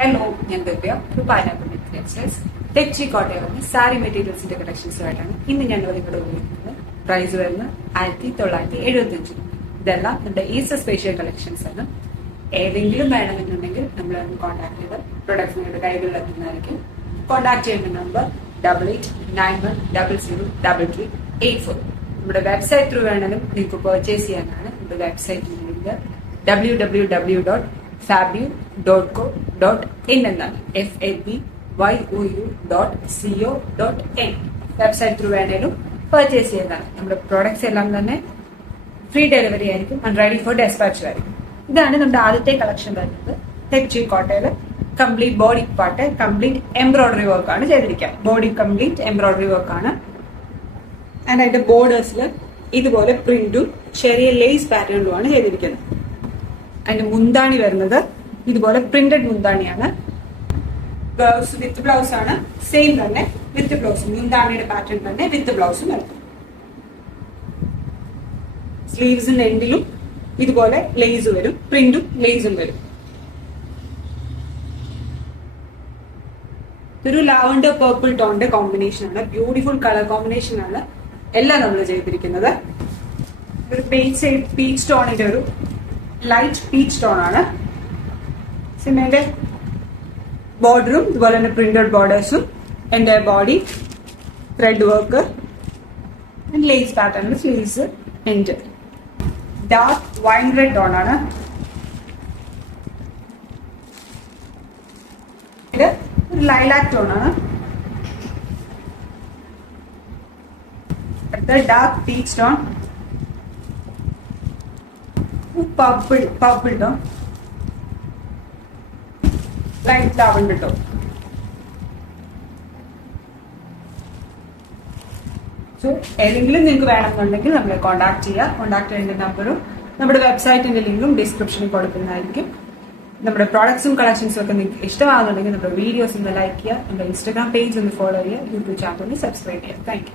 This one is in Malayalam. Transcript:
ഹലോ, ഞാൻ ദിവ്യ പൈനാപ്പിൾ ടെക്സ്റ്റൈൽസ് തെച്ചി കോട്ടയം സാരി മെറ്റീരിയൽസിന്റെ കളക്ഷൻസുമായിട്ടാണ് ഇന്ന് ഞങ്ങൾ ഇവിടെ ഉപയോഗിക്കുന്നത്. പ്രൈസ് വരുന്നത് 1975. ഇതെല്ലാം നമ്മുടെ ഈസ്റ്റർ സ്പെഷ്യൽ കളക്ഷൻസ് ആണ്. ഏതെങ്കിലും വേണമെന്നുണ്ടെങ്കിൽ നമ്മളൊന്ന് കോൺടാക്ട് ചെയ്ത് പ്രൊഡക്ട്സ് നിങ്ങളുടെ കൈകളിൽ എത്തുന്നതായിരിക്കും. കോൺടാക്ട് ചെയ്യേണ്ട നമ്പർ 8891003384. നമ്മുടെ വെബ്സൈറ്റ് ത്രൂ വേണമെങ്കിലും നിങ്ങൾക്ക് പർച്ചേസ് ചെയ്യാനാണ്. നമ്മുടെ വെബ്സൈറ്റ് www.fabio.co.in എന്നാണ്. FABYOU.co.in വെബ്സൈറ്റ് ത്രൂ വേണേലും പർച്ചേസ് ചെയ്യുന്നതാണ്. നമ്മുടെ പ്രോഡക്ട്സ് എല്ലാം തന്നെ ഫ്രീ ഡെലിവറി ആയിരിക്കും ആൻഡ് റെഡി ഫോർ ഡെസ്പാച്ച് ആയിരിക്കും. ഇതാണ് നമ്മുടെ ആദ്യത്തെ കളക്ഷൻ വരുന്നത്. തെച്ചി കോട്ടയില് complete body part complete embroidery work ആണ് ചെയ്തിരിക്കുക. ബോഡി കംപ്ലീറ്റ് എംബ്രോയിഡറി വർക്ക് ആണ്. ആൻഡ് അതിന്റെ ബോർഡേഴ്സിൽ ഇതുപോലെ പ്രിന്റും ചെറിയ ലേസ് പാറ്റേണിലുമാണ് ചെയ്തിരിക്കുന്നത്. അതിന്റെ മുന്താണി വരുന്നത് ഇതുപോലെ പ്രിന്റഡ് മുന്താണിയാണ്. ബ്ലൗസ് വിത്ത് ബ്ലൗസ് ആണ്. സെയിം തന്നെ വിത്ത് ബ്ലൗസ്, മുന്താണിയുടെ പാറ്റേൺ തന്നെ വിത്ത് ബ്ലൗസും വരും. സ്ലീവ്സിന്റെ എൻഡിലും ഇതുപോലെ ലേസ് വരും, പ്രിന്റും ലേസും വരും. ഇതൊരു ലാവൻഡർ പർപ്പിൾ ടോണിന്റെ കോമ്പിനേഷൻ ആണ്. ബ്യൂട്ടിഫുൾ കളർ കോമ്പിനേഷൻ ആണ് എല്ലാം നമ്മൾ ചെയ്തിരിക്കുന്നത്. ഒരു പീച്ച് ടോണിന്റെ ഒരു ലൈറ്റ് പീച്ച് ടോൺ ആണ്. സിമേന്റെ ബോർഡറും ഇതുപോലെ തന്നെ പ്രിന്റഡ് ബോർഡേഴ്സും എന്റെ body thread work lace pattern sleeves end. Dark wine red tone ആണ്. ഇത് ഒരു ലൈലാക് ടോൺ ആണ്. Dark peach tone, purple tone, light lavender tone. So ഏതെങ്കിലും നിങ്ങൾക്ക് വേണമെന്നുണ്ടെങ്കിൽ നമ്മളെ കോൺടാക്ട് ചെയ്യുക. കോൺടാക്ട് ചെയ്യേണ്ട നമ്പറും നമ്മുടെ വെബ്സൈറ്റിന്റെ ലിങ്കും ഡിസ്ക്രിപ്ഷനിൽ കൊടുക്കുന്നതായിരിക്കും. നമ്മുടെ പ്രോഡക്ട്സും കളക്ഷൻസും ഒക്കെ നിങ്ങൾക്ക് ഇഷ്ടമാകുന്നുണ്ടെങ്കിൽ നമ്മുടെ വീഡിയോസ് ഒന്ന് ലൈക്ക് ചെയ്യുക, നമ്മുടെ ഇൻസ്റ്റാഗ്രാം പേജ് ഒന്ന് ഫോളോ ചെയ്യുക, യൂട്യൂബ് ചാനൽ ഒന്ന് സബ്സ്ക്രൈബ് ചെയ്യുക. Thank you.